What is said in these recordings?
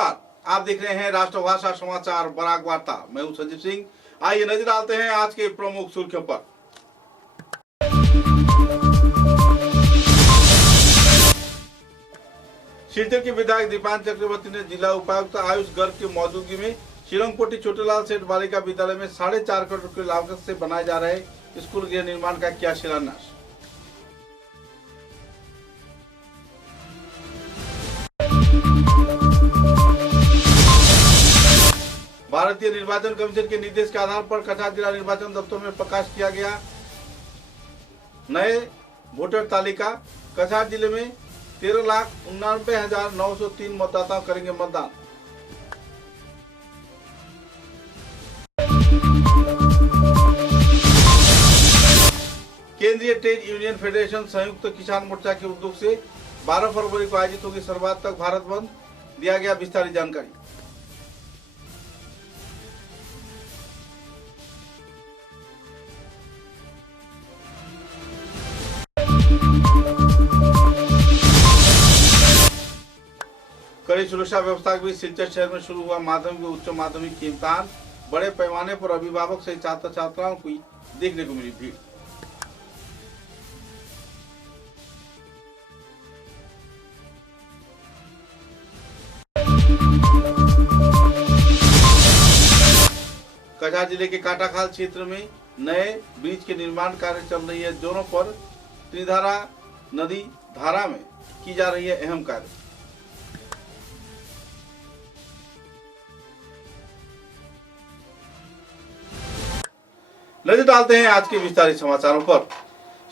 नमस्कार, आप देख रहे हैं राष्ट्रभाषा समाचार बराक वार्ता। मैं हूं संजीव सिंह। आइए नजर डालते हैं आज के प्रमुख सुर्खियों पर। सिलचर के विधायक दीपान चक्रवर्ती ने जिला उपायुक्त आयुष गर्ग की मौजूदगी में शिलंगपोटी छोटेलाल सेठ बालिका विद्यालय में 4.5 करोड़ रुपए लागत से बनाए जा रहे स्कूल गृह निर्माण का किया शिलान्यास। भारतीय निर्वाचन कमीशन के निर्देश के आधार पर कछार जिला निर्वाचन दफ्तर में प्रकाश किया गया नए वोटर तालिका। कछार जिले में 13,99,903 मतदाता करेंगे मतदान। केंद्रीय ट्रेड यूनियन फेडरेशन संयुक्त किसान मोर्चा के उद्योग से 12 फरवरी को आयोजित होगी सर्वव्यापी तक भारत बंद, दिया गया विस्तारित जानकारी। कड़ी सुरक्षा व्यवस्था के बीच सिलचर शहर में शुरू हुआ माध्यमिक व उच्च माध्यमिक के इम्तिहान। बड़े पैमाने पर अभिभावक सहित छात्र छात्राओं को देखने को मिली भीड़। कछार जिले के काटाखाल क्षेत्र में नए ब्रिज के निर्माण कार्य चल रही है। दोनों पर त्रिधारा नदी धारा में की जा रही है अहम कार्य। नजर डालते हैं आज के विस्तारित समाचारों पर।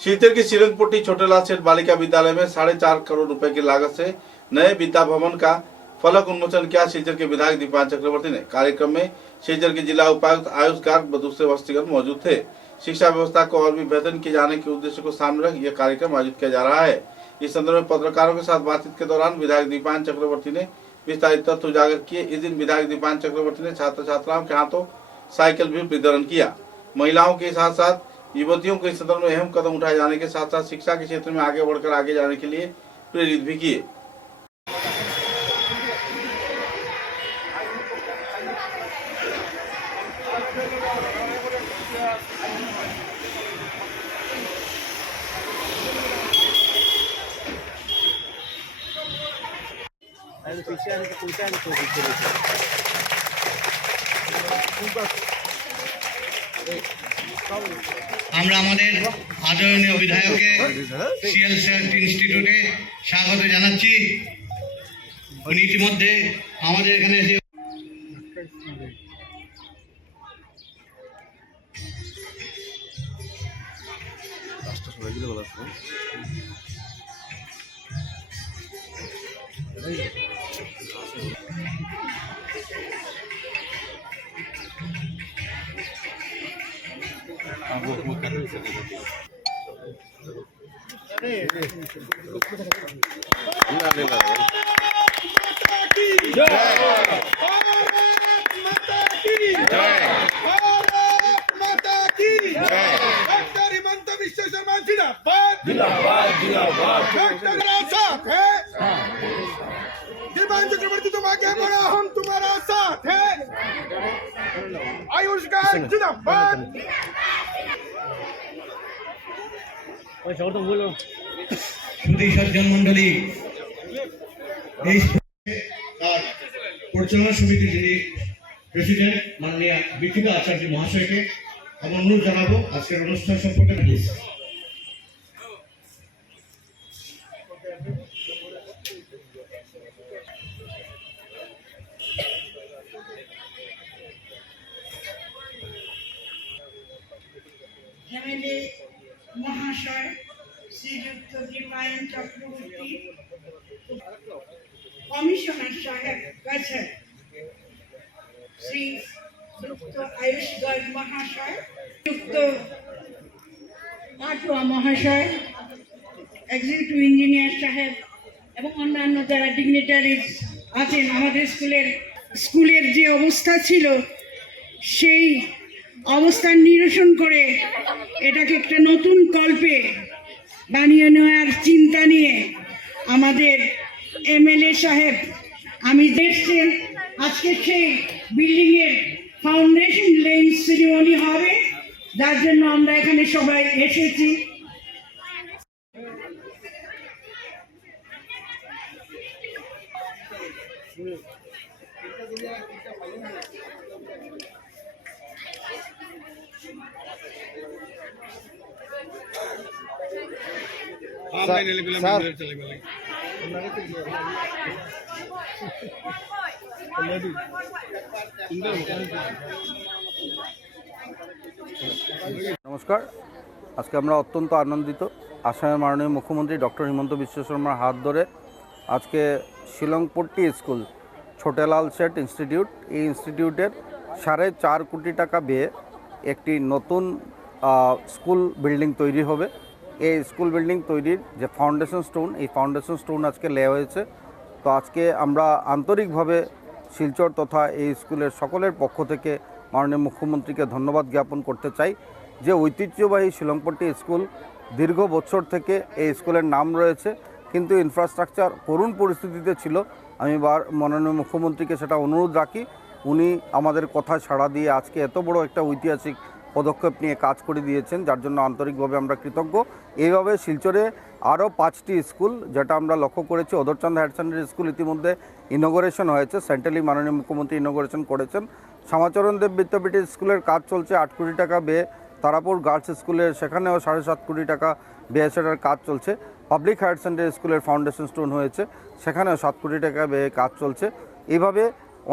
सिलचर की शिलंगपोटी छोटेलाल सेठ बालिका विद्यालय में 4.5 करोड़ रुपए की लागत से नए विद्या भवन का फलक उन्मोचन किया। सिलचर के विधायक दीपान चक्रवर्ती ने कार्यक्रम में सिलचर के जिला उपायुक्त आयुष गर्ग व दूसरे वरिष्ठगण मौजूद थे। शिक्षा व्यवस्था को और भी बेहतर किए जाने के उद्देश्य को सामने रख यह कार्यक्रम आयोजित किया जा रहा है। इस संदर्भ में पत्रकारों के साथ बातचीत के दौरान विधायक दीपान चक्रवर्ती ने विस्तारित तथ्य उजागर किए। इस दिन विधायक दीपान चक्रवर्ती ने छात्र छात्राओं के हाथों साइकिल भी वितरण किया। महिलाओं के साथ साथ युवतियों को इस संदर्भ में अहम कदम उठाए जाने के साथ साथ शिक्षा के क्षेत्र में आगे बढ़कर आगे जाने के लिए प्रेरित भी किए। আমরা আমাদের আদরণীয় বিধায়ককে সিএল ইনস্টিটিউটে স্বাগত জানাচ্ছি। উনি ইতিমধ্যে আমাদের এখানে এসে दीपान चक्रवर्ती तुम आगे बढ़ो, हम तुम्हारा साथ है। आयुष गर्ग जिंदाबाद। সজ্জন মন্ডলী এই পরিচালনা সমিতির যিনি প্রেসিডেন্ট মাননীয় বিচিতা আচার্য মহাশয়কে আমি অনুরোধ জানাবো আজকের অনুষ্ঠান সম্পর্কে। এমএলএ মহাশয় শ্রীযুক্ত দীপায়ন চক্রবর্তী, কমিশনার সাহেব কাছে শ্রীযুক্ত আয়ুষ গর্গ মহাশয়, যুক্ত পাটুয়া মহাশয়, এক্সিকিউটিভ ইঞ্জিনিয়ার সাহেব এবং অন্যান্য যারা ডিগনিটারিজ আছেন। আমাদের স্কুলের যে অবস্থা ছিল সেই অবস্থান নিরসন করে এটাকে একটা নতুন কল্পে বানিয়ে নেওয়ার চিন্তা নিয়ে আমাদের এমএলএ সাহেব আমি দেখছেন আজকে সেই বিল্ডিং এর ফাউন্ডেশন লেইং সেরিমনি হবে, যার জন্য আমরা এখানে সবাই এসেছি। নমস্কার, আজকে আমরা অত্যন্ত আনন্দিত। আসামের মাননীয় মুখ্যমন্ত্রী ডক্টর হিমন্ত বিশ্ব শর্মার হাত ধরে আজকে শিলংপট্টি স্কুল ছোটেলাল শেঠ ইনস্টিটিউট, এই ইনস্টিটিউটের 4.5 কোটি টাকা ব্যয়ে একটি নতুন স্কুল বিল্ডিং তৈরি হবে। এই স্কুল বিল্ডিং তৈরির যে ফাউন্ডেশন স্টোন, এই ফাউন্ডেশন স্টোন আজকে নেওয়া হয়েছে। তো আজকে আমরা আন্তরিকভাবে শিলচর তথা এই স্কুলের সকলের পক্ষ থেকে মাননীয় মুখ্যমন্ত্রীকে ধন্যবাদ জ্ঞাপন করতে চাই যে ঐতিহ্যবাহী শিলংপট্টি স্কুল দীর্ঘ বছর থেকে এই স্কুলের নাম রয়েছে, কিন্তু ইনফ্রাস্ট্রাকচার করুণ পরিস্থিতিতে ছিল। আমি মাননীয় মুখ্যমন্ত্রীকে সেটা অনুরোধ রাখি, উনি আমাদের কথা সাড়া দিয়ে আজকে এত বড় একটা ঐতিহাসিক পদক্ষেপ নিয়ে কাজ করে দিয়েছেন, যার জন্য আন্তরিকভাবে আমরা কৃতজ্ঞ। এইভাবে শিলচরে আরও 5টি স্কুল, যেটা আমরা লক্ষ্য করেছি, অদরচাঁদ হায়ার সেকেন্ডারি স্কুল ইতিমধ্যে ইনগরেশন হয়েছে, সেন্ট্রালি মাননীয় মুখ্যমন্ত্রী ইনগরেশন করেছেন। শ্যামাচরণ দেব বিদ্যাপীঠ স্কুলের কাজ চলছে 8 কোটি টাকা ব্যয়ে। তারাপুর গার্লস স্কুলের সেখানেও 7.5 কোটি টাকা ব্যয়ে সেটার কাজ চলছে। পাবলিক হায়ার সেকেন্ডারি স্কুলের ফাউন্ডেশন স্টোন হয়েছে, সেখানেও 7 কোটি টাকা ব্যয়ে কাজ চলছে। এইভাবে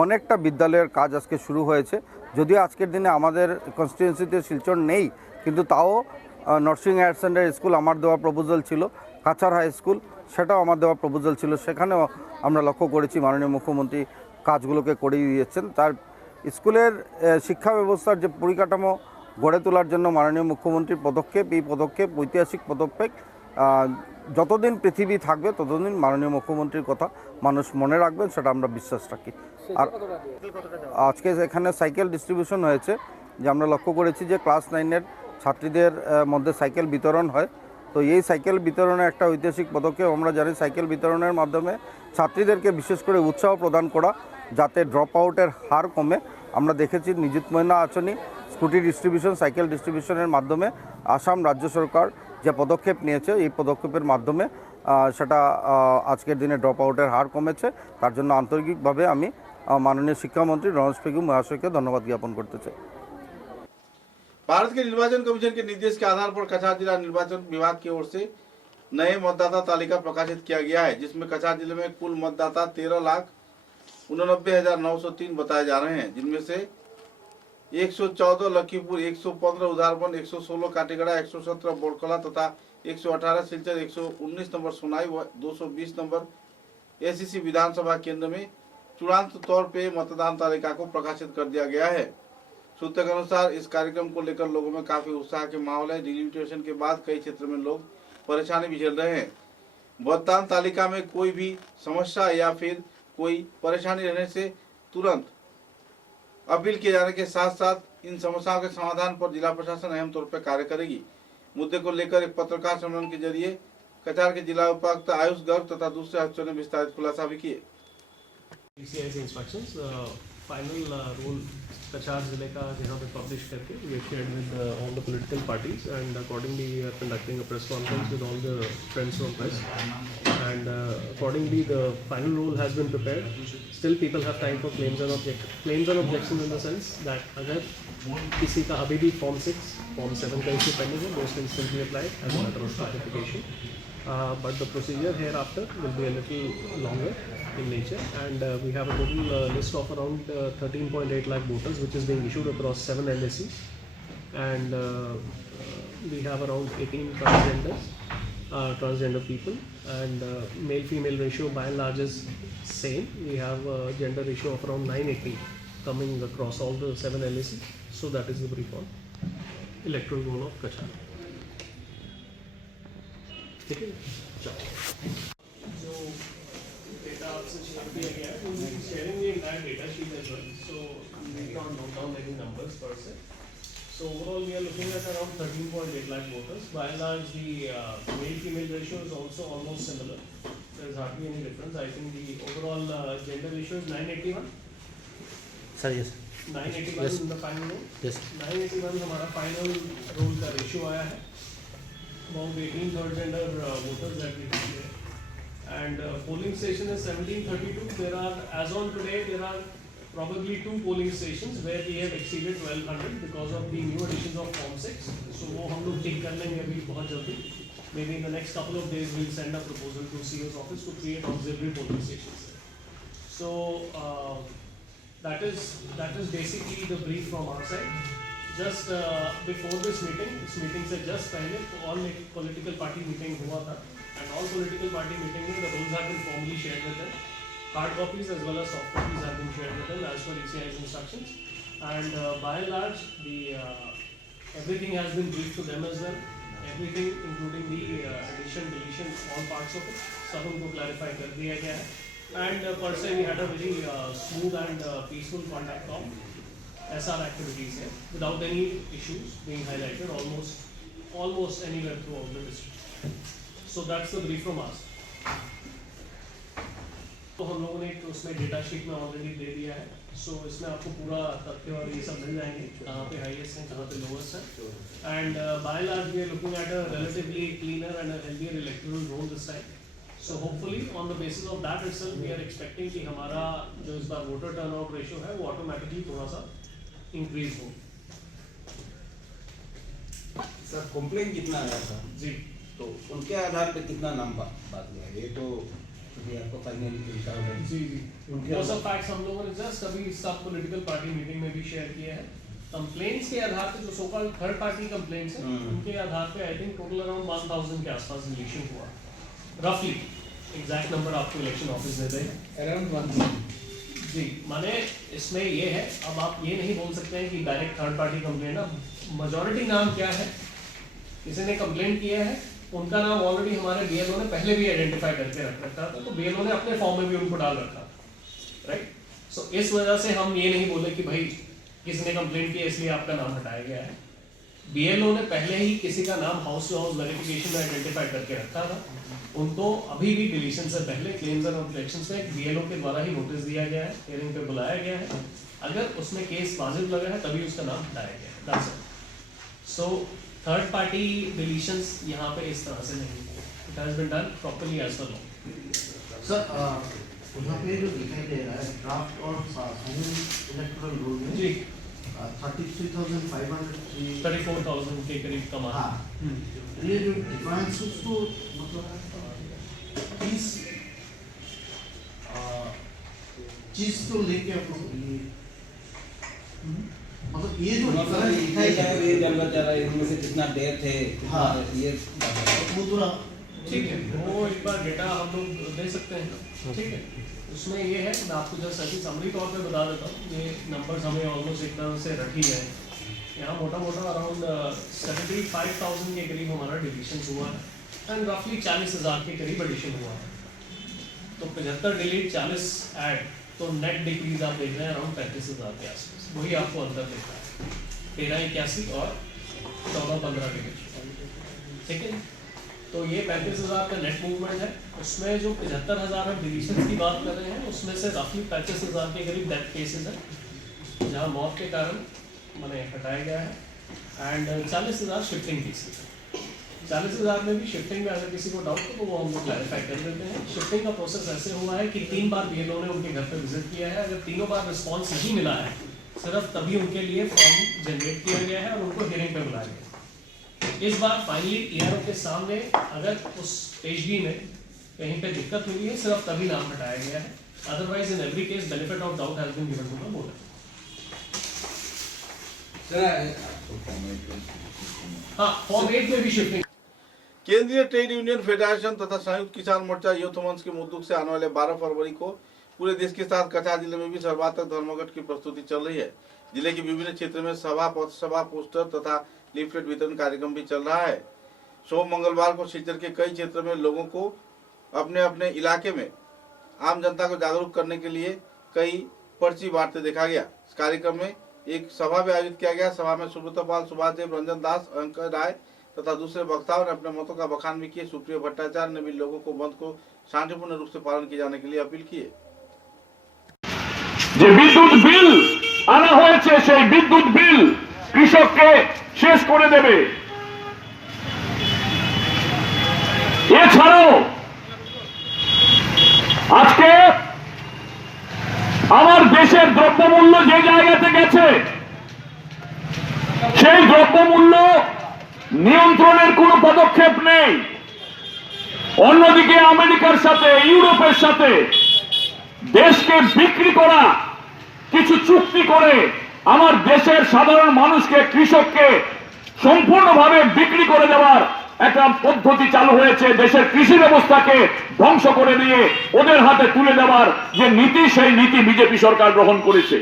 অনেকটা বিদ্যালয়ের কাজ আজকে শুরু হয়েছে। যদিও আজকের দিনে আমাদের কনস্টিটিউয়েন্সিতে শিলচর নেই, কিন্তু তাও নরসিং হায়ার সেকেন্ডারি স্কুল আমার দেওয়া প্রপোজাল ছিল, কাছার হাই স্কুল সেটাও আমার দেওয়া প্রপোজাল ছিল, সেখানেও আমরা লক্ষ্য করেছি মাননীয় মুখ্যমন্ত্রী কাজগুলোকে করিয়ে দিয়েছেন। তার স্কুলের শিক্ষা ব্যবস্থার যে পরিকাঠামো গড়ে তোলার জন্য মাননীয় মুখ্যমন্ত্রীর পদক্ষেপ, এই পদক্ষেপ ঐতিহাসিক পদক্ষেপ। যতদিন পৃথিবী থাকবে ততদিন মাননীয় মুখ্যমন্ত্রীর কথা মানুষ মনে রাখবেন, সেটা আমরা বিশ্বাস রাখি। আর আজকে এখানে সাইকেল ডিস্ট্রিবিউশন হয়েছে, যে আমরা লক্ষ্য করেছি যে ক্লাস 9-এর ছাত্রীদের মধ্যে সাইকেল বিতরণ হয়। তো এই সাইকেল বিতরণের একটা ঐতিহাসিক পদক্ষেপ। আমরা জানি সাইকেল বিতরণের মাধ্যমে ছাত্রীদেরকে বিশেষ করে উৎসাহ প্রদান করা, যাতে ড্রপ আউটের হার কমে। আমরা দেখেছি নিযুত ময়না আঁচনি, স্কুটি ডিস্ট্রিবিউশন, সাইকেল ডিস্ট্রিবিউশনের মাধ্যমে আসাম রাজ্য সরকার যে পদক্ষেপ নিয়েছে, এই পদক্ষেপের মাধ্যমে সেটা আজকের দিনে ড্রপ আউটের হার কমেছে। তার জন্য আন্তরিকভাবে আমি মাননীয় শিক্ষামন্ত্রী রমেশ পেগু মহাশয়কে ধন্যবাদ জ্ঞাপন করতে চাই। भारत के निर्वाचन कमीशन के निर्देश के आधार पर कछार जिला निर्वाचन विभाग की ओर से नए मतदाता तालिका प्रकाशित किया गया है, जिसमें कछार जिले में कुल मतदाता 13,89,903 बताए जा रहे हैं, जिनमें से 114 लखीमपुर, 115 उधारबंद, 116 काटीगढ़ा, 117 बोरकला तथा 118 सिलचर, 119 नंबर सोनाई व 220 नंबर एसीसी विधानसभा केंद्र में चूड़ांत तौर पे मतदान तालिका को प्रकाशित कर दिया गया है। सूत्र के अनुसार इस कार्यक्रम को लेकर लोगों में काफी उत्साह के माहौल है। डिलिमिटेशन के बाद कई क्षेत्र में लोग परेशानी भी झेल रहे हैं। मतदान तालिका में कोई भी समस्या या फिर कोई परेशानी रहने से तुरंत अपील किए जाने के साथ साथ इन समस्याओं के समाधान पर जिला प्रशासन अहम तौर पर कार्य करेगी। मुद्दे को लेकर एक पत्रकार सम्मेलन के जरिए कछार के जिला उपायुक्त आयुष गर्ग तथा दूसरे अफसरों ने विस्तारित खुलासा भी किए। फाइनल रूल कछार जिले का यहाँ पे पब्लिश करके we shared with all the political parties and accordingly we are conducting a press conference with all the friends from press and accordingly the final roll has been prepared. Still people have time for claims and objection in the sense that अगर किसी का अभी भी form 6 form 7 का issue pending है, those can still be applied as a matter of certification. But the procedure hereafter will be a little longer in nature, and we have a total list of around 13.8 lakh voters which is being issued across 7 LSCs, and we have around 18 transgender people, and male-female ratio by and large is same. We have a gender ratio of around 980 coming across all the 7 LSCs. So that is the brief on electoral roll of Kachar. ठीक है, जो data आपसे share किया गया है, we will be sharing the entire data sheet as well, so we need not note down any numbers per se. So overall we are looking at around 13.8 lakh voters. By and large the male-female ratio is also almost similar. there's hardly any difference. I think the overall gender ratio is 981. Sir yes 981 in the final roll. Yes 981 हमारा final roll का ratio आया है. About 18 third gender voters that we have here. And polling station is 1732. There are, as on today, there are probably 2 polling stations where we have exceeded 1200 because of the new additions of Form 6. So वो हम लोग ठीक कर लेंगे अभी बहुत जल्दी. Maybe in the next couple of days we'll send a proposal to CO's office to create auxiliary polling stations. So that is basically the brief from our side. Just before this meeting से just पहले all political party meeting हुआ था, and all political party meeting में the rules have been formally shared with them. Hard copies as well as soft copies have been shared with them as per ECI's instructions, and by and large everything has been briefed to them as well. Everything including the addition, deletion, all parts of it, सब उनको clarify कर दिया गया है. And per se we had a very smooth and peaceful contact of SR activities here without any issues being highlighted almost anywhere throughout the district. So that's the brief from us. तो हम लोगों ने एक उसमें data sheet में already दे दिया है. सो इसमें आपको पूरा तथ्य और ये सब मिल जाएंगे, कहाँ पे हाईएस्ट है, कहाँ पे लोवेस्ट है. And by and large we are looking at a relatively cleaner and a healthier electoral roll this time. So hopefully on the basis of that itself we are expecting कि हमारा जो इस बार voter turnout ratio है वो automatically थोड़ा सा increase हो. Sir complain कितना आया था जी, तो उनके आधार पे कितना नाम बात गया, ये तो आपको फाइनली जी वो सब फैक्ट्स हम लोगों ने जस्ट अभी सब पॉलिटिकल पार्टी मीटिंग में भी शेयर किए हैं. कंप्लेंट्स के आधार पे जो so called third party complaints हैं उनके आधार पे आई थिंक टोटल अराउंड 1000 के आसपास डिलीशन हुआ रफली. एग्जैक्ट नंबर आपको इलेक्शन ऑफिस दे देंगे अराउंड 1000. जी. माने इसमें ये है, अब आप ये नहीं बोल सकते हैं कि डायरेक्ट थर्ड पार्टी कंप्लेंट. अब मेजॉरिटी नाम क्या है, किसी ने कंप्लेंट किया है उनका नाम ऑलरेडी हमारे बीएलओ ने पहले भी आइडेंटिफाई करके रख रखा था, तो बीएलओ ने अपने फॉर्म में भी उनको डाल रखा, राइट. सो इस वजह से हम ये नहीं बोले कि भाई किसने कंप्लेंट किया इसलिए आपका नाम हटाया गया है. बीएलओ ने पहले ही किसी का नाम हाउस टू हाउस वेरिफिकेशन में आइडेंटिफाई करके रखा था. उनको अभी भी डिलीशन से पहले क्लेम्स एंड ऑब्जेक्शंस में बीएलओ के द्वारा ही नोटिस दिया गया है, हियरिंग पे बुलाया गया है. अगर उसमें केस वाजिब लगा है तभी उसका नाम हटाया गया है. That's it. So third party deletions यहाँ पे इस तरह से नहीं है. It has been done properly as per law. Sir यहाँ पे जो दिखाई दे रहा है ड्राफ्ट और फाइनल इलेक्टोरल रोल में जी 33,503 34,000 के करीब कमा. हाँ ये जो डिफरेंसेस तो मतलब इस चीज को लेके आप लोग ये मतलब ये जो डिफरेंस दिखाई दे रहा है ये जानना चाह रहा है इनमें से कितना डेथ है, हाँ ये वो थोड़ा ठीक है, वो एक बार डेटा हम लोग दे सकते हैं. ठीक है, उसमें ये है, मैं आपको जस्ट ऐसी समरी तौर पे बता देता हूँ. ये नंबर्स हमें ऑलमोस्ट एक तरह से रख ही गए. यहाँ मोटा मोटा अराउंड 75,000 के करीब हमारा डिलीशन हुआ है एंड रफली 40,000 के करीब एडिशन हुआ है. तो 75 डिलीट 40 ऐड, तो नेट डिक्रीज आप देख रहे हैं अराउंड 35,000 के आसपास. वही आपको अंतर दिख रहा है 1381 और 1415 के बीच. ठीक है, तो ये 35,000 का नेट मूवमेंट है. उसमें जो 75,000 हम डिलीशन की बात कर रहे हैं उसमें से रफली 35,000 के करीब डेथ केसेस हैं जहाँ मौत के कारण मैंने हटाया गया है. एंड 40,000 शिफ्टिंग केसेस हैं. 40,000 में भी शिफ्टिंग में अगर किसी को डाउट हो तो वो हम लोग क्लैरिफाई कर देते हैं. शिफ्टिंग का प्रोसेस ऐसे हुआ है कि 3 बार बीएलओ ने उनके घर पर विजिट किया है. अगर तीनों बार रिस्पॉन्स नहीं मिला है सिर्फ तभी उनके लिए फॉर्म जनरेट किया गया है और उनको हियरिंग पे बुलाया गया. इस बार फाइनली ईआरओ के सामने अगर उस पेशगी में कहीं पे दिक्कत हुई है सिर्फ तभी नाम हटाया गया है. Otherwise in every case benefit of doubt has been given to the voter. हाँ, फॉर्म 8 में भी शिफ्टिंग. केंद्रीय ट्रेड यूनियन फेडरेशन तथा संयुक्त किसान मोर्चा यूथ मंच के मुद्दों से आने वाले 12 फरवरी को पूरे देश के साथ कछार जिले में भी सर्वात्मक धर्मघट की प्रस्तुति चल रही है. जिले के विभिन्न क्षेत्र में सभा पोस्टर तथा लीफलेट वितरण कार्यक्रम भी चल रहा है. सोम मंगलवार को सिलचर के कई क्षेत्रों में लोगों को अपने अपने इलाके में आम जनता को जागरूक करने के लिए कई पर्ची बांटते देखा गया. इस कार्यक्रम में एक सभा भी आयोजित किया गया. सभा में सुब्रत पाल, सुभाष देव, रंजन दास, अंकर राय तथा दूसरे वक्ताओं ने अपने मतों का बखान भी किए. सुप्रिया भट्टाचार्य ने भी लोगों को बंद को शांतिपूर्ण रूप से पालन किए जाने के लिए अपील की है। যে বিদ্যুৎ বিল আনা হয়েছে সেই বিদ্যুৎ বিল কৃষককে শেষ করে দেবে। এছাড়াও আজকে আমার দেশের দ্রব্যমূল্য যে জায়গাতে গেছে সেই দ্রব্যমূল্য নিয়ন্ত্রণের কোনো পদক্ষেপ নেই। অন্যদিকে আমেরিকার সাথে ইউরোপের সাথে দেশকে বিক্রি করা কিছু চুক্তি করে আমার দেশের সাধারণ মানুষকে কৃষককে সম্পূর্ণভাবে বিক্রি করে দেওয়ার একটা পদ্ধতি চালু হয়েছে। দেশের কৃষি ব্যবস্থাকে ধ্বংস করে দিয়ে ওদের হাতে তুলে দেওয়ার যে নীতি সেই নীতি বিজেপি সরকার গ্রহণ করেছে।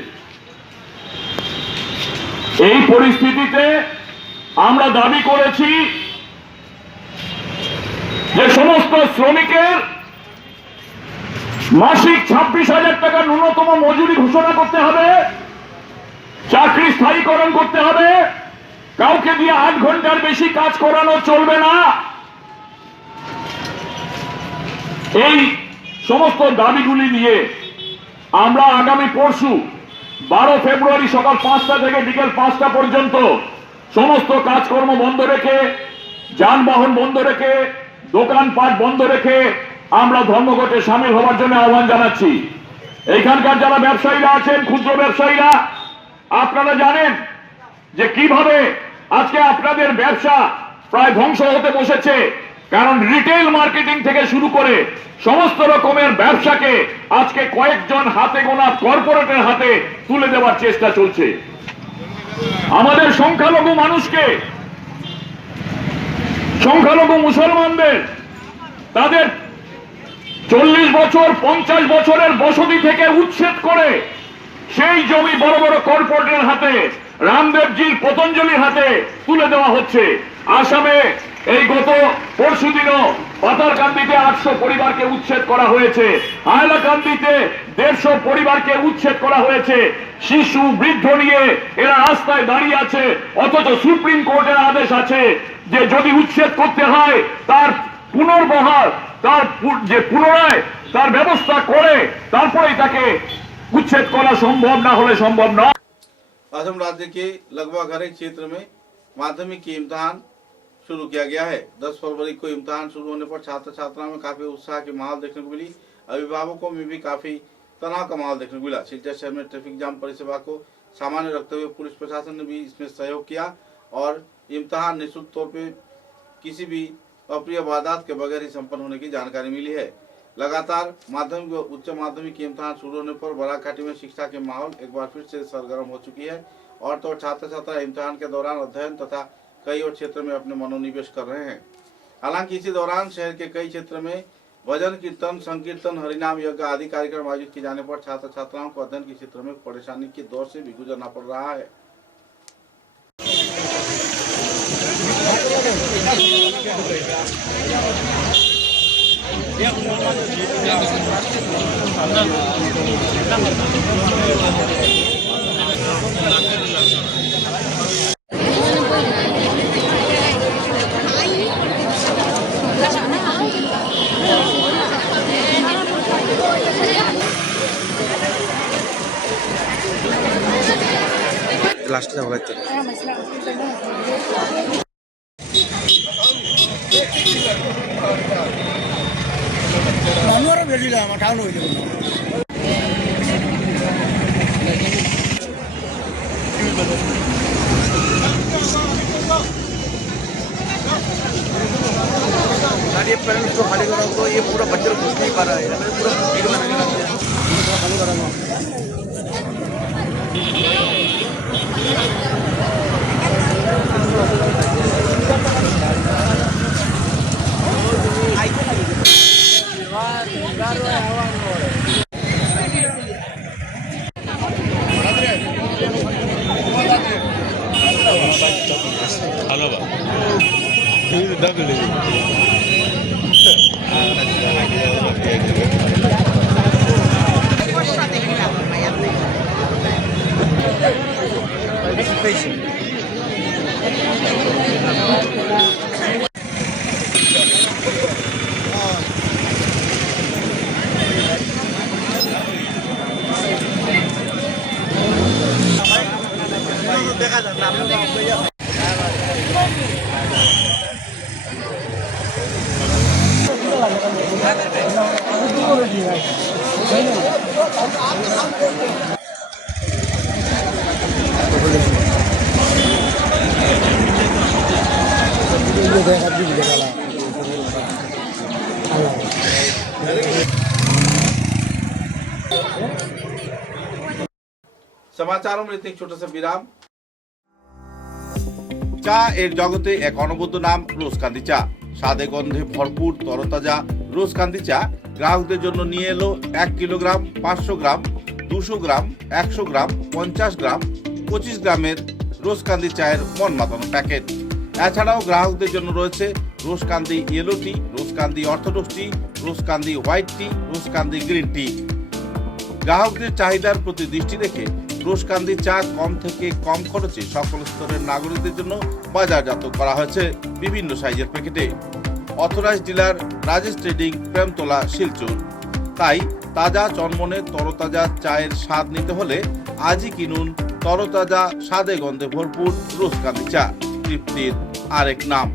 এই পরিস্থিতিতে আমরা দাবি করেছি যে সমস্ত শ্রমিকের মাসিক 26,000 টাকা ন্যূনতম মজুরি ঘোষণা করতে হবে, চাকরি স্থায়ীকরণ করতে হবে, কাউকে দিয়ে 8 ঘন্টার বেশি কাজ করানো চলবে না। এই সমস্ত দাবিগুলি নিয়ে আমরা আগামী পরশু 12 ফেব্রুয়ারি সকাল 5টা থেকে বিকেল 5টা পর্যন্ত সমস্ত কাজকর্ম বন্ধ রেখে, যানবাহন বন্ধ রেখে, দোকানপাট বন্ধ রেখে আমরা ধর্মঘটে সামিল হওয়ার জন্য আহ্বান জানাচ্ছি। এইখানকার যারা ব্যবসায়ীরা আছেন, ক্ষুদ্র ব্যবসায়ীরা, আপনারা জানেন যে কিভাবে আজকে আপনাদের ব্যবসা প্রায় ধ্বংস হতে বসেছে। কারণ রিটেল মার্কেটিং থেকে শুরু করে সমস্ত রকমের ব্যবসাকে আজকে কয়েকজন হাতে গোনা কর্পোরেটের হাতে তুলে দেওয়ার চেষ্টা চলছে। আমাদের সংখ্যালঘু মানুষকে, সংখ্যালঘু মুসলমানদের তাদের 40 বছর 50 বছরের বসতি থেকে উচ্ছেদ করে সেই জমি বড় বড় কর্পোরেটের হাতে, রামদেবজির পতঞ্জলির হাতে তুলে দেওয়া হচ্ছে। আসামে এই গত পরশুদিনও পাতারকান্দিতে 800 পরিবারকে উচ্ছেদ করা হয়েছে, হাইলাকান্দিতে 150 পরিবারকে উচ্ছেদ করা হয়েছে। শিশু বৃদ্ধ নিয়ে এরা রাস্তায় দাঁড়িয়ে আছে, অথচ সুপ্রিম কোর্টের আদেশ আছে যে যদি উচ্ছেদ করতে হয় তার পুনর্বহাল, তার যে পুনরায় তার ব্যবস্থা করে তারপরেই তাকে उच्छेद करना संभव ना होने संभव न। असम राज्य के लगभग हर एक क्षेत्र में माध्यमिक की इम्तिहान शुरू किया गया है। 10 फरवरी को इम्तिहान शुरू होने पर छात्र छात्राओं में काफी उत्साह की माहौल देखने को मिली। अभिभावकों में भी काफी तनाव का माहौल देखने को मिला। सिलचर शहर में ट्रैफिक जाम परिसेवा को सामान्य रखते हुए पुलिस प्रशासन ने भी इसमें सहयोग किया और इम्तिहान निःशुल्क तौर पर किसी भी अप्रिय वारदात के बगैर ही संपन्न होने की जानकारी मिली है। लगातार माध्यमिक व उच्च माध्यमिक की इम्तिहान शुरू होने पर बराकाठी में शिक्षा के माहौल एक बार फिर से सरगर्म हो चुकी है और तो छात्र छात्रा इम्तिहान के दौरान अध्ययन तथा कई और क्षेत्र में अपने मनोनिवेश कर रहे हैं। हालांकि इसी दौरान शहर के कई क्षेत्र में भजन कीर्तन, संकीर्तन, हरिनाम यज्ञ आदि कार्यक्रम आयोजित किए जाने पर छात्र छात्राओं को अध्ययन के क्षेत्र में परेशानी के दौर से भी गुजरना पड़ रहा है। লাস্টে যাবো লাগছে আমরা বেরিয়ে আমার টাউন হয়ে যাবো ये पेरेंट्स को खाली करा तो ये पूरा बच्चे को घुस नहीं पा रहा है, पूरा भीड़ बनाने लगते हैं। खाली करा समाचारों में एक छोटा सा विराम। চা এর জগতে এক অনবদ্য নাম রোজকান্দি চা। স্বাদে গন্ধে ভরপুর তরতাজা রোজকান্দি চা গ্রাহকদের জন্য নিয়ে এলো 1 কিলোগ্রাম, 500 গ্রাম, 200 গ্রাম, 100 গ্রাম, 50 গ্রাম, 25 গ্রামের রোজকান্দি চায়ের মন মাতানো প্যাকেট। এছাড়াও গ্রাহকদের জন্য রয়েছে রোজকান্দি ইয়েলো টি, রোজকান্দি অর্থোডক্স টি, রোজকান্দি হোয়াইট টি, রোজকান্দি গ্রিন টি। গ্রাহকদের চাহিদার প্রতি দৃষ্টি রেখে রোজকান্দি চা কম থেকে কম খরচে সকল স্তরের নাগরিকদের জন্য বাজারজাত করা হয়েছে বিভিন্ন সাইজের প্যাকেটে। Authorise dealer Rajesh trading, Premtala, Silchar. তাই তাজা চনমনে তরতাজা চায়ের স্বাদ নিতে হলে আজই কিনুন তরতাজা স্বাদে গন্ধে ভরপুর রোজকান্দি চা, তৃপ্তির आरेक नाम।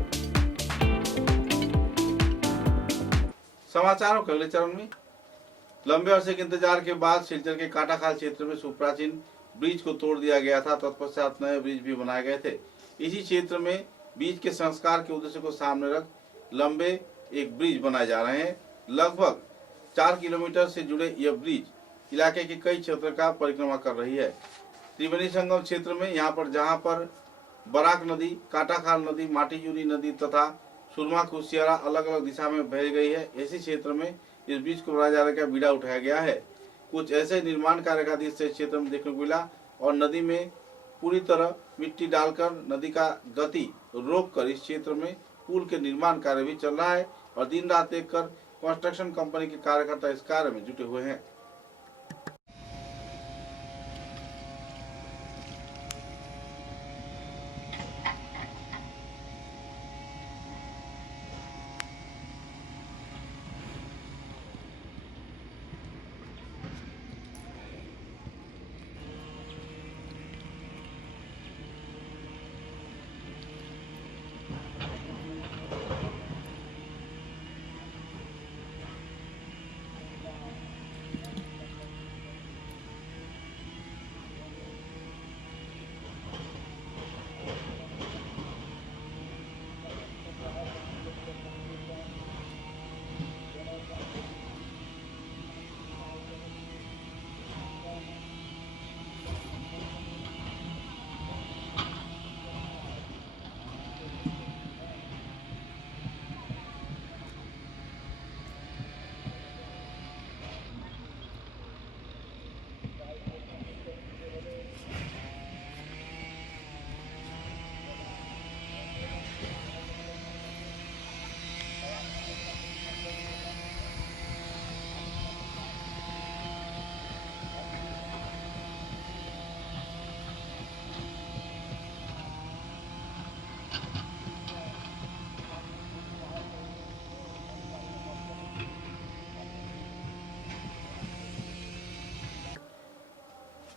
समाचारों के अगले चरण में लंबे अरसे के इंतजार के बाद सिलचर के काटाखाल क्षेत्र में सुप्राचीन ब्रिज को तोड़ दिया गया था। तत्पश्चात नए ब्रिज भी बनाए गए थे। इसी क्षेत्र में बीज के संस्कार के उद्देश्य को सामने रख लंबे एक ब्रिज बनाए जा रहे हैं। लगभग 4 किलोमीटर से जुड़े यह ब्रिज इलाके के कई क्षेत्र का परिक्रमा कर रही है। त्रिवेणी संगम क्षेत्र में यहाँ पर जहाँ पर बराक नदी, काटाखाल नदी, माटीजूरी नदी तथा सुरमा कुशियारा अलग अलग दिशा में बह गई है, ऐसे क्षेत्र में इस ब्रिज को बनाए जाने का बीड़ा उठाया गया है। कुछ ऐसे निर्माण कार्य का दृश्य क्षेत्र में देखने को मिला और नदी में पूरी तरह मिट्टी डालकर नदी का गति रोककर इस क्षेत्र में पुल के निर्माण कार्य भी चल रहा है और दिन रात एक कर कंस्ट्रक्शन कंपनी के कार्यकर्ता इस कार्य में जुटे हुए हैं।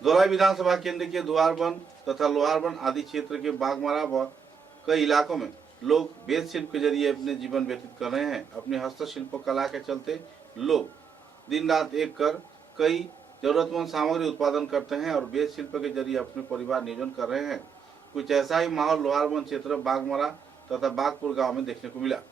धोलाई विधानसभा केंद्र के दुआरबन तथा लोहारबन आदि क्षेत्र के बागमारा व कई इलाकों में लोग वेद शिल्प के जरिए अपने जीवन व्यतीत कर रहे हैं। अपने हस्तशिल्प कला के चलते लोग दिन रात एक कर कई जरूरतमंद सामग्री उत्पादन करते हैं और वेद शिल्प के जरिए अपने परिवार नियोजन कर रहे हैं। कुछ ऐसा ही माहौल लोहारबन क्षेत्र, बागमारा तथा बागपुर गाँव में देखने को मिला।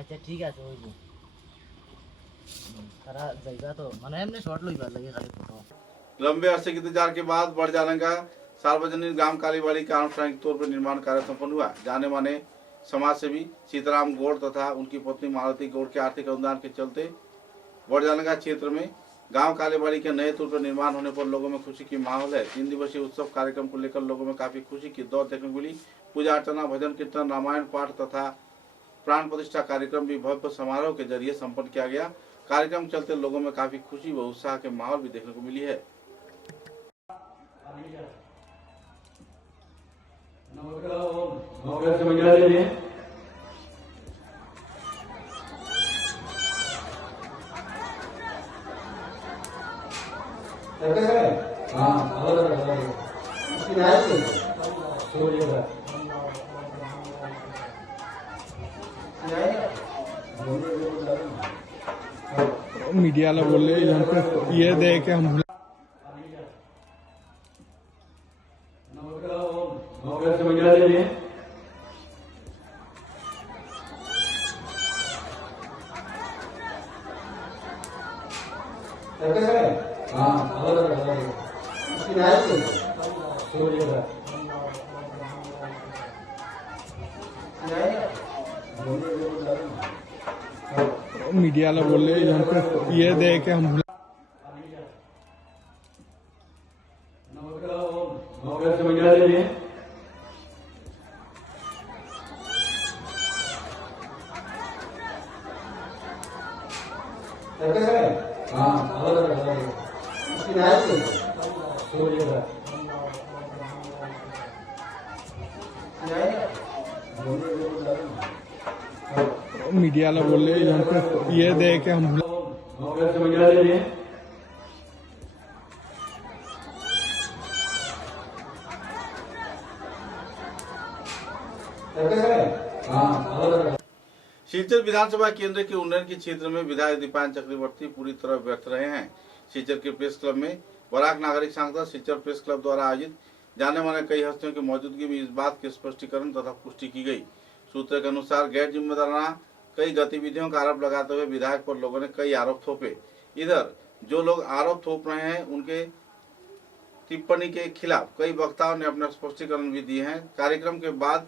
আচ্ছা ঠিক আছে হইব তারা জায়গা তো মানে এমনি শর্ট লইবার লাগে খালি ফটো लंबे अरसे के इंतजार के बाद बड़जाना का सार्वजनिक ग्राम कालीबाड़ी का अनुष्ठानिक तौर पर निर्माण कार्य संपन्न हुआ। जाने माने समाज सेवी सीताराम गौड़ तथा उनकी पत्नी मालती गौड़ के आर्थिक अनुदान के चलते बड़जाना का क्षेत्र में गांव कालीबाड़ी के नए तौर पर निर्माण होने पर लोगों में खुशी की माहौल है। 3 दिवसीय उत्सव कार्यक्रम को लेकर लोगों में काफी खुशी की दौर देखने को मिली। पूजा अर्चना, भजन कीर्तन, रामायण पाठ तथा प्राण प्रतिष्ठा कार्यक्रम भी भव्य समारोह के जरिए संपन्न किया गया। कार्यक्रम के चलते लोगों में काफी खुशी व उत्साह के माहौल भी देखने को मिली है। मीडिया वाला बोल रहे यहाँ पे ये दे के हम मीडिया वाला बोल रहे यहाँ पे ये दे के हम मीडिया वाला बोल रहे यहाँ पे ये दे के हम शिलचर विधानसभा केंद्र के उन्नयन के क्षेत्र में विधायक दीपायन चक्रवर्ती पूरी तरह व्यर्थ रहे हैं। शिलचर के प्रेस क्लब में बराक नागरिक सांसद शिलचर प्रेस क्लब द्वारा आयोजित जाने माने कई हस्तियों की मौजूदगी में इस बात के स्पष्टीकरण तथा पुष्टि की गई। सूत्र के अनुसार गैर जिम्मेदाराना कई गतिविधियों का आरोप लगाते हुए विधायक पर लोगों ने कई आरोप थोपे। इधर जो लोग आरोप थोप रहे हैं उनके टिप्पणी के खिलाफ कई वक्ताओं ने अपने स्पष्टीकरण भी दिए हैं। कार्यक्रम के बाद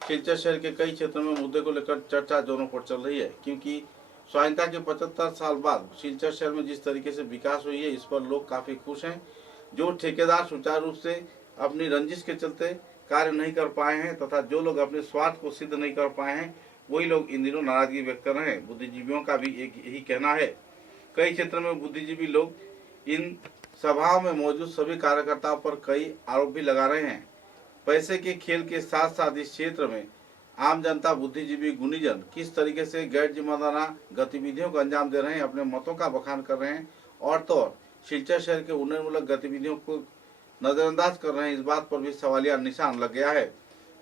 शिलचर शहर के कई क्षेत्रों में मुद्दे को लेकर चर्चा जोरों पर चल रही है, क्योंकि स्वाधीनता के 75 साल बाद शिलचर शहर में जिस तरीके से विकास हुई है इस पर लोग काफी खुश हैं। जो ठेकेदार सुचारू रूप से अपनी रंजिश के चलते कार्य नहीं कर पाए हैं तथा जो लोग अपने स्वार्थ को सिद्ध नहीं कर पाए हैं वही लोग इन दिनों नाराजगी व्यक्त कर रहे हैं। बुद्धिजीवियों का भी एक यही कहना है। कई क्षेत्रों में बुद्धिजीवी लोग इन सभाओं में मौजूद सभी कार्यकर्ताओं पर कई आरोप भी लगा रहे हैं। पैसे के खेल के साथ साथ इस क्षेत्र में आम जनता, बुद्धिजीवी, गुणीजन किस तरीके से गैर जिम्मेदाराना गतिविधियों को अंजाम दे रहे हैं, अपने मतों का बखान कर रहे हैं और तो और शिलचर शहर के उन्नयनमूलक गतिविधियों को नजरअंदाज कर रहे हैं, इस बात पर भी सवालिया निशान लग गया है।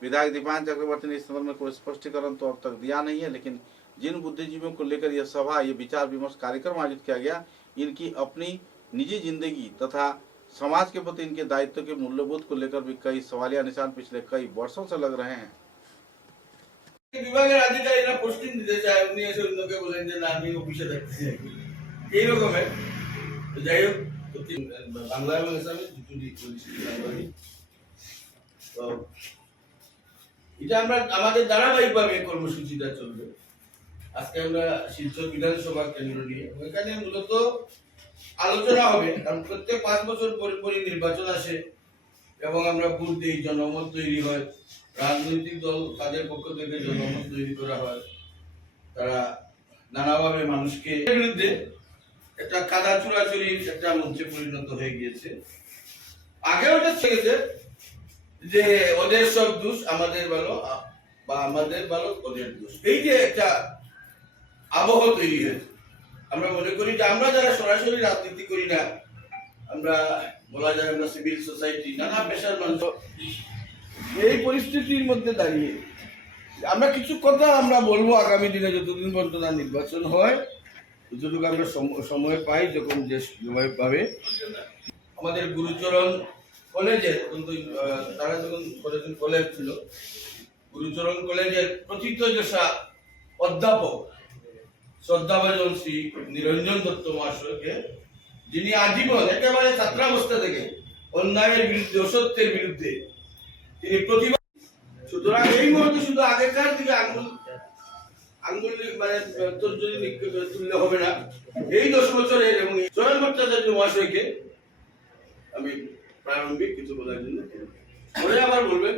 विधायक दीपायन चक्रवर्ती ने इस संदर्भ में कोई स्पष्टीकरण तो अब तक दिया नहीं है, लेकिन जिन बुद्धिजीवियों को लेकर यह सभा, ये विचार विमर्श कार्यक्रम आयोजित किया गया, इनकी अपनी निजी जिंदगी तथा समाज के प्रति इनके दायित्व के मूल्यबोध को लेकर भी कई सवालिया निशान पिछले कई वर्षों से लग रहे हैं। বিভাগের আধিকারিকরা পোস্টিং দিতে চায়, উনি এসে অন্যকে বলেন যে না আমি অফিসে থাকতেছি, এই রকমের। তো যাই হোক, বাংলা এবং ইসলামে দুটোই পরিস্থিতি। তো এটা আমরা আমাদের ধারাবাহিকভাবে কর্মসূচিটা চলবে। আজকে আমরা শিলচর বিধানসভা কেন্দ্র নিয়ে ওইখানে মূলত আলোচনা হবে, কারণ প্রত্যেক 5 বছর পরে নির্বাচন আসে এবং আমরা ভোট দিই, জনমত তৈরি হয়, রাজনৈতিক দল তাদের পক্ষ থেকে জনমত তৈরি করা হয়, তারা নানাভাবে মানুষকে বিরুদ্ধে একটা কাদা চুরাচুরির একটা মঞ্চে পরিণত হয়ে গিয়েছে। আগে ওটা ছেড়েছে যে ওদের সব দোষ আমাদের ভালো বা আমাদের ভালো ওদের দোষ, এই যে একটা আবহ তৈরি হয়েছে। আমরা মনে করি যে আমরা যারা সরাসরি রাজনীতি করি না, আমরা বলা যায় আমরা সিভিল সোসাইটি, নানা পেশার মানুষ, এই পরিস্থিতির মধ্যে দাঁড়িয়ে আমরা কিছু কথা আমরা বলবো আগামী দিনে, যতদিন পর্যন্ত না নির্বাচন হয়, যতটুকু আমরা সময় পাই, যখন যে সময় পাবে। আমাদের গুরুচরণ কলেজের, তারা যখন কলেজ ছিল, গুরুচরণ কলেজের প্রথিতযশা অধ্যাপক শ্রদ্ধাভাজন শ্রী নিরঞ্জন দত্ত মহাশয়কে, যিনি আজীবন একেবারে ছাত্রাবস্থা থেকে অন্যায়ের বিরুদ্ধে, অসত্যের বিরুদ্ধে তিনি প্রতিবাদ। সুতরাং এই মুহূর্তে শুধু আগেকার দিকে আঙ্গুল মানে তর্জনী তুললে হবে না। এই 10 বছরের এবং স্বয়ং ভট্টাচার্য মহাশয়কে আমি প্রারম্ভিক কিছু বলার জন্য, পরে আবার বলবেন।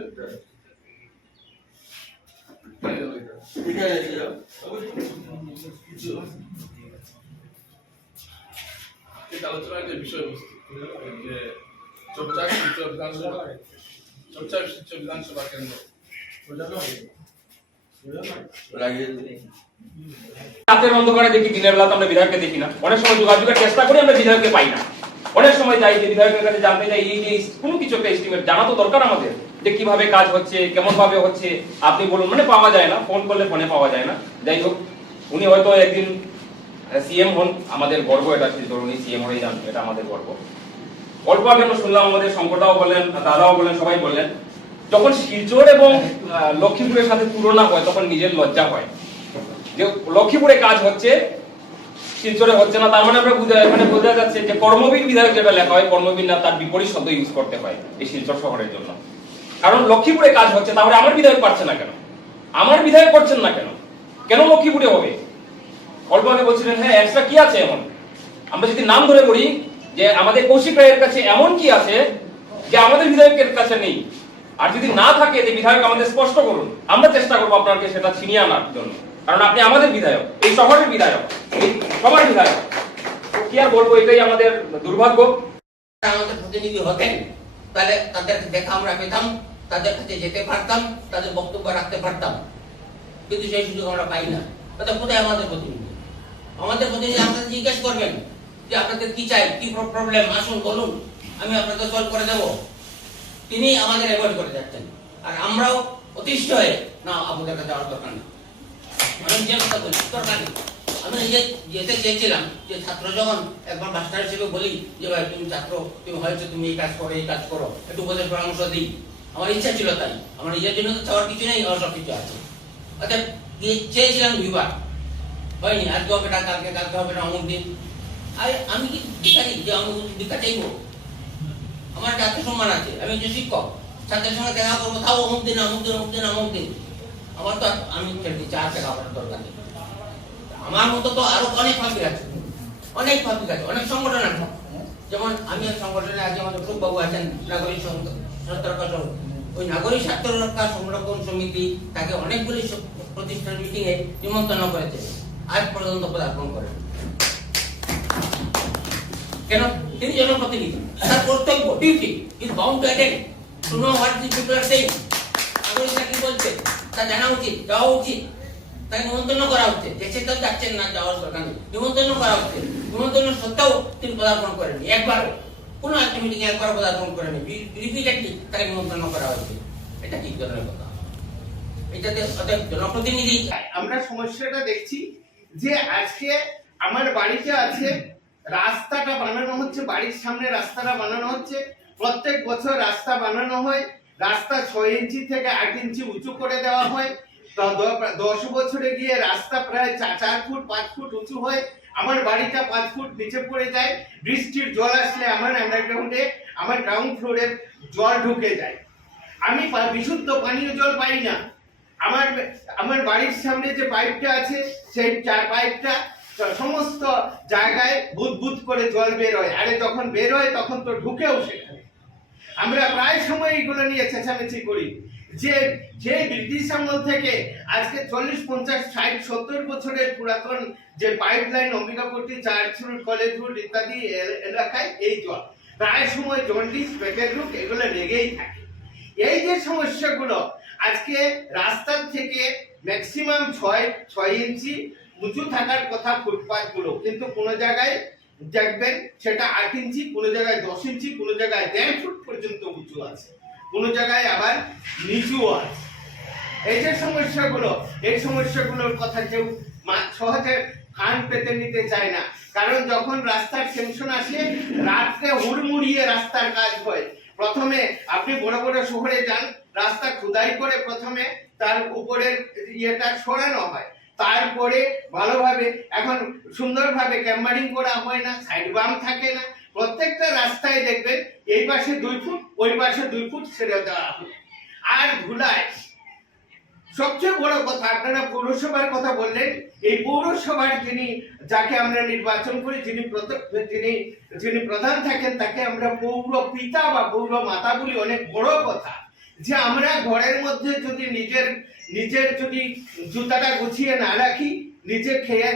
আলোচনার যে বিষয়বস্তু, যে চর্চা বিধানসভা কেন্দ্র, রাতের অন্ধকারে দেখি, দিনের বেলা আমরা বিধায়ককে দেখি না। অনেক সময় যোগাযোগের চেষ্টা করি, আমরা বিধায়ককে পাই না। অনেক সময় যাই যে বিধায়কের কাছে জানতে চাই, এই যে কোনো কিছু একটা এস্টিমেট জানা তো দরকার আমাদের, যে কিভাবে কাজ হচ্ছে, কেমন ভাবে হচ্ছে, আপনি বলুন। মানে পাওয়া যায় না, ফোন করলে ফোনে পাওয়া যায় না। যাই হোক, উনি হয়তো একদিন সিএম হন, আমাদের গর্ব এটা। ধরুন সিএম হয়ে যান, এটা আমাদের গর্ব। অল্প আগে আমরা শুনলাম, আমাদের শঙ্করদাও বলেন, দাদাও বলেন, সবাই বললেন, যখন শিলচর এবং লক্ষ্মীপুরের সাথে তুলনা হয় তখন নিজের লজ্জা হয় যে লক্ষ্মীপুরে কাজ হচ্ছে, শিলচরে হচ্ছে না। তার মানে আমরা এখানে বোঝা যাচ্ছে যে কর্মবীর বিধায়ক যেটা লেখা হয়, কর্মবীর না, তার বিপরীত শব্দ ইউজ করতে হয় এই শিলচর শহরের জন্য। কারণ লক্ষ্মীপুরে কাজ হচ্ছে, তাহলে আমার বিধায়ক পারছে না কেন? আমার বিধায়ক করছেন না কেন? কেন লক্ষ্মীপুরে হবে? অল্প আগে বলছিলেন, হ্যাঁ এক্সট্রা কি আছে এমন? আমরা যদি নাম ধরে বলি যে আমাদের কৌশিক রায়ের কাছে এমন কি আছে যে আমাদের বিধায়কের কাছে নেই, আর যদি না থাকে যে বিধায়ক আমাদের স্পষ্ট করুন, আমরা চেষ্টা করবো আপনাকে সেটা ছিনিয়ে আনার জন্য। কারণ আপনি আমাদের বিধায়ক, এই শহরের বিধায়ক, এই সবার বিধায়ক। কি আর বলবো, এটাই আমাদের দুর্ভাগ্য। আমাদের প্রতিনিধি হতেন, তাহলে তাদের দেখা আমরা পেতাম, তাদের কাছে যেতে পারতাম, তাদের বক্তব্য রাখতে পারতাম, কিন্তু সেই সুযোগ আমরা পাই না। কোথায় আমাদের প্রতিনিধি? আমাদের প্রতিনিধি আমাদের জিজ্ঞেস করবেন যে আপনাদের কি চাই, কি প্রবলেম, আসুন বলুন, আমি আপনাদের সলভ করে দেবো। তিনি আমাদের অ্যাভয়েড করে যাচ্ছেন, আর আমরাও অতিষ্ঠ হয়ে না, আপনাদের কাছে যাওয়ার দরকার নেই। আমি যে কথা বলি, দরকার নেই। আমি নিজে যেতে চেয়েছিলাম যে ছাত্র যখন একবার মাস্টার হিসেবে বলি যে ভাই তুমি ছাত্র, তুমি হয়েছে, তুমি এই কাজ করো, এই কাজ করো, একটু উপদেশ পরামর্শ দিই। আমার ইচ্ছা ছিল তাই, আমার নিজের জন্য তো চাওয়ার কিছু নেই, আমার সব কিছু আছে। অর্থাৎ চেয়েছিলাম 2 বার, হয়নি। আজকে হবে না, কালকে হবে না, অমুক দিন। আর আমি কি ভিখারি যে আমি ভিক্ষা চাইবো? আমার একটা আত্মসম্মান আছে, আমি যে শিক্ষক, ছাত্রের সঙ্গে দেখা করবো, তাও অমুক দিন, অমুক দিন, অমুক দিন, অমুক দিন। আমার তো আমি ছেড়ে দিচ্ছি, আর টাকা আমার দরকার নেই। আমার মতো তো আরো অনেক পাবলিক আছে, অনেক পাবলিক আছে, অনেক সংগঠন আছে। যেমন আমি এক সংগঠনে আছি, আমাদের বাবু আছেন, নাগরিক স্বার্থরক্ষা সমিতি। ওই নাগরিক স্বার্থরক্ষা সংরক্ষণ সমিতি তাকে অনেকগুলি প্রতিষ্ঠান মিটিং এ নিমন্ত্রণ করেছে, আজ পর্যন্ত পদার্পণ করেন। কেন? তিনি জনপ্রতিনিধি, তার কর্তব্য, duty is bound to attend, to know what the people are saying. নাগরিকরা কি বলছে তা জানা উচিত, যাওয়া উচিত, তাকে নিমন্ত্রণ করা হচ্ছে। দেশে তো যাচ্ছেন না, যাওয়ার দরকার নেই, নিমন্ত্রণ করা হচ্ছে। নিমন্ত্রণ সত্ত্বেও তিনি পদার্পণ করেননি, একবার কোনো একটা মিটিং একবার পদার্পণ করেনি, রিপিটেডলি তাকে নিমন্ত্রণ করা হচ্ছে। এটা কি ধরনের কথা? এটাতে জনপ্রতিনিধি। আমরা সমস্যাটা দেখছি যে আজকে আমার বাড়িতে আছে, রাস্তাটা বানানো হচ্ছে, বাড়ির সামনে রাস্তাটা বানানো হচ্ছে। প্রত্যেক বছর রাস্তা বানানো হয়, রাস্তা 6 ইঞ্চি থেকে 8 ইঞ্চি উঁচু করে দেওয়া হয়। 10 বছরে গিয়ে রাস্তা প্রায় 4 ফুট 5 ফুট উঁচু হয়। আমার বাড়িটা 5 ফুট নিচে পড়ে যায়। বৃষ্টির জল আসলে আমার আন্ডারগ্রাউন্ডে, আমার গ্রাউন্ড ফ্লোরে জল ঢুকে যায়। আমি বিশুদ্ধ পানীয় জল পাই না। আমার বাড়ির সামনে যে পাইপটা আছে, সেই পাইপটা সমস্ত জায়গায় বুদবুদ করে জল বের হয়। আরে যখন বের হয় তখন তো ঢুকেও সেখানে। আমরা প্রায় সময় এগুলো নিয়ে চেঁচামেচি করি যে ব্রিটিশ আমল থেকে আজকে 40, 50, 60, 70 বছরের পুরাতন যে pipeline, Ambikapatti, church road, college road ইত্যাদি এলাকায় এই জল প্রায় সময় জন্ডিস, পেটের রোগ এগুলো লেগেই থাকে। এই যে সমস্যাগুলো, আজকে রাস্তার থেকে ম্যাক্সিমাম 6 ইঞ্চি উঁচু থাকার কথা ফুটপাথ গুলো, কিন্তু কোন জায়গায় দেখবেন সেটা 8 ইঞ্চি, কোন জায়গায় 10 ইঞ্চি, কোন জায়গায় 1.5 ফুট পর্যন্ত উঁচু আছে, কোন জায়গায় আবার নিচু আছে। এই যে সমস্যাগুলো, এই সমস্যাগুলোর কথা কেউ সহজে কান পেতে নিতে চায় না। কারণ যখন রাস্তার টেনশন আসে, রাত্রে হুড়মুড়িয়ে রাস্তার কাজ হয়। প্রথমে আপনি বড় বড় শহরে যান, রাস্তা খুদাই করে প্রথমে তার উপরের ইয়েটা সরানো হয়, তারপরে ভালোভাবে এখন সুন্দরভাবে ক্যাম্বারিং করা হয় না, সাইড বাম্প থাকে না। প্রত্যেকটা রাস্তায় দেখবেন এই পাশে 2 ফুট, ওই পাশে 2 ফুট ছেড়ে দেওয়া হয়। আর ধুলায় সবচেয়ে বড় কথা, আপনারা পৌরসভার কথা বললেন, এই পৌরসভার যাকে আমরা নির্বাচন করি, যিনি প্রধান থাকেন, তাকে আমরা পৌর পিতা বা পৌর মাতা বলি। অনেক বড় কথা যে আমরা ঘরের মধ্যে যদি নিজের যদি জুতাটা গুছিয়ে না রাখি, নিজে খেয়ে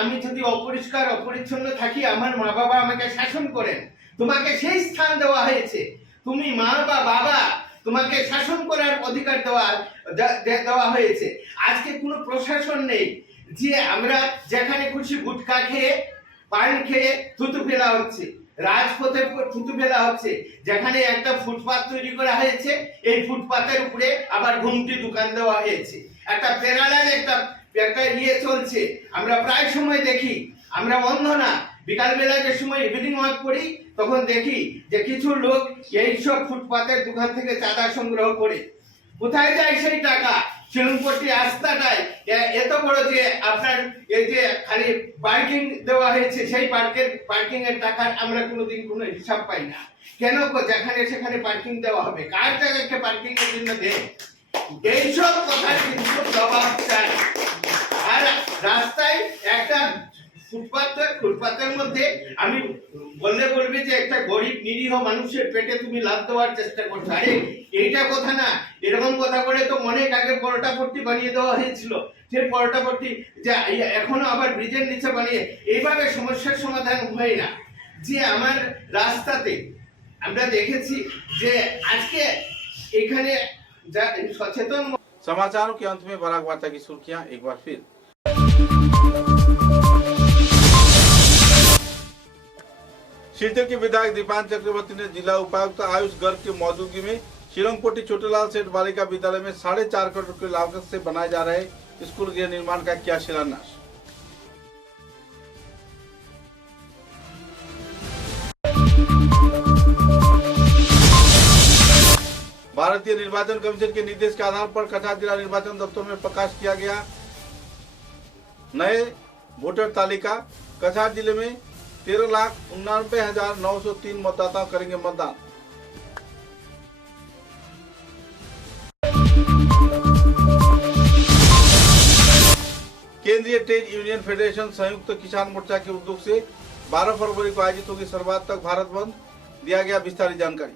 আমি যদি অপরিষ্কার অপরিচ্ছন্ন থাকি, আমার মা বাবা আমাকে শাসন করেন। তোমাকে সেই স্থান দেওয়া হয়েছে, তুমি মা বা বাবা, তোমাকে শাসন করার অধিকার দেওয়া হয়েছে। আজকে কোনো প্রশাসন নেই, যে আমরা যেখানে খুশি গুটখা খেয়ে, পান খেয়ে থুতু ফেলা হচ্ছে, রাজপথে থুতু ফেলা হচ্ছে। যেখানে একটা ফুটপাত তৈরি করা হয়েছে, এই ফুটপাতের উপরে আবার ঘুমটি দোকান দেওয়া হয়েছে। একটা প্যারালাল একটা ইয়ে চলছে। আমরা প্রায় সময় দেখি, আমরা অন্ধ না, বিকালবেলা যে সময় ইভিনিং ওয়াক করি, তখন দেখি যে কিছু লোক এইসব ফুটপাতের দোকান থেকে চাঁদা সংগ্রহ করে। কোথায় যায় সেই টাকা? শিলংপট্টি রাস্তাটায় এত বড় যে আপনার এই যে খালি পার্কিং দেওয়া হয়েছে, সেই পার্কিং এর টাকার আমরা কোনোদিন কোনো হিসাব পাই না। কেন? যেখানে সেখানে পার্কিং দেওয়া হবে, কার জায়গাকে পার্কিং এর জন্য দেয়? এইসব কথা কিন্তু জবাব চাই। আর রাস্তায় একটা ফুটপাতের মধ্যে আমি বলবে যে একটা গরিব নিরীহ মানুষের পেটে তুমি লাভ দেওয়ার চেষ্টা করছো। আরে এইটা কথা না, এরকম কথা বলে তো অনেক আগে পরোটা পট্টি বানিয়ে দেওয়া হয়েছিল। সেই পরোটা পট্টি যে এখনো আবার ব্রিজের নিচে বানিয়ে, এইভাবে সমস্যার সমাধান হয় না। যে আমার রাস্তাতে আমরা দেখেছি যে আজকে এখানে सचेतन। समाचारों के अंत में बराक वार्ता की सुर्खियां एक बार फिर। शिलचर के विधायक दीपान चक्रवर्ती ने जिला उपायुक्त आयुष गर्ग की मौजूदगी में शिलंगपोटी छोटेलाल सेठ बालिका विद्यालय में 4.5 करोड़ रुपए लागत से बनाए जा रहे स्कूल गृह निर्माण का किया शिलान्यास। भारतीय निर्वाचन कमीशन के निर्देश के आधार पर कछार जिला निर्वाचन दफ्तर में प्रकाश किया गया नए वोटर तालिका। कछार जिले में 13,89,903 मतदाता करेंगे मतदान। केंद्रीय ट्रेड यूनियन फेडरेशन संयुक्त किसान मोर्चा के उद्योग से 12 फरवरी को आयोजित होगी सर्वभारत तक भारत बंद, दिया गया विस्तारित जानकारी।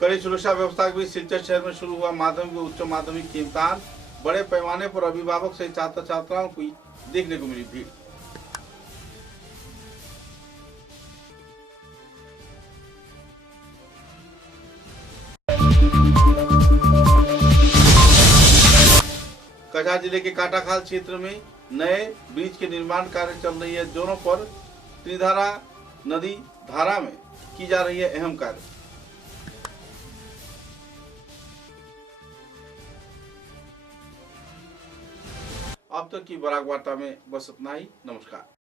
कड़ी सुरक्षा व्यवस्था के बीच सिलचर शहर में शुरू हुआ माध्यमिक व उच्च माध्यमिक के इम्तिहान। बड़े पैमाने पर अभिभावक सहित छात्र छात्राओं को देखने को मिली भीड़। कछार जिले के काटाखाल क्षेत्र में नए ब्रिज के निर्माण कार्य चल रही है जोरों पर। त्रिधारा नदी धारा में की जा रही है अहम कार्य। अब तक की बराक वार्ता में बस इतना ही। नमस्कार।